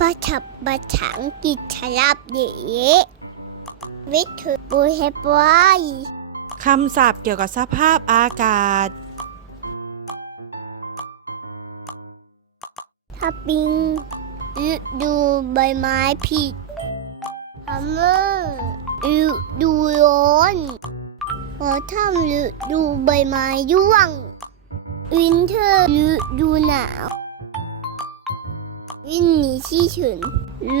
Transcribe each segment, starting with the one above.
ประชับประชังกิจฉลับเดะวิถุบุเฮปไวคำศัพท์เกี่ยวกับสภาพอากาศถ้าปิงฤดูใบไม้ผิดฮัมเมอร์ฤดูร้อนพอทำฤดูใบไม้ร่วงวินเทอร์ฤดูหนาว วินนีที่ฉุน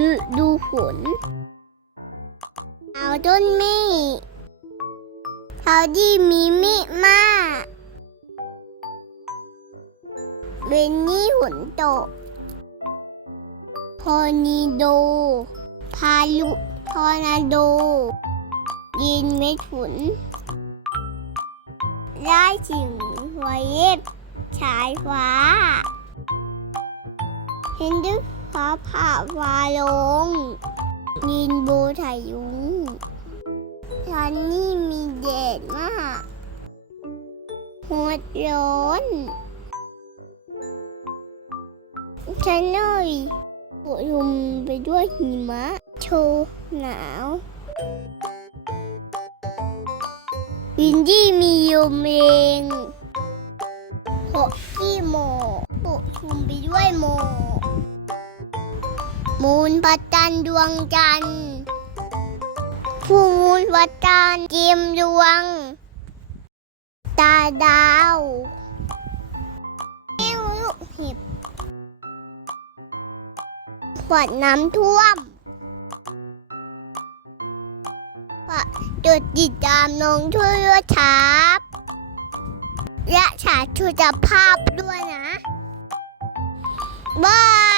ฤดูฝนเอาต้นมีเขาดีมีมิมากเวนนี่ฝนตกทอร์นีโด พายุทอร์นาโด ยินเม็ดฝนได้ถึงวายเย็บฉายฟ้า เห็นดึกฟ้าผ่าฟ้าลง ยินโบไทยยุงตอนนี้มีแดดมากหัวร้อนฉันหน่ยปวดลมไปด้วยหิมะ โชว์หนาววินดี้มีลมเองหกขี้หมอปกคลุมไปด้วยหมอ มูลพระจันทร์ดวงจันทร์ผู้มูลพระจันทร์เกมดวง ตาดาวแมวลูกเห็บขวดน้ำท่วมฝากจุดติดตามน้องช่วยด้วยครับและฉาชุดภาพด้วยนะบาย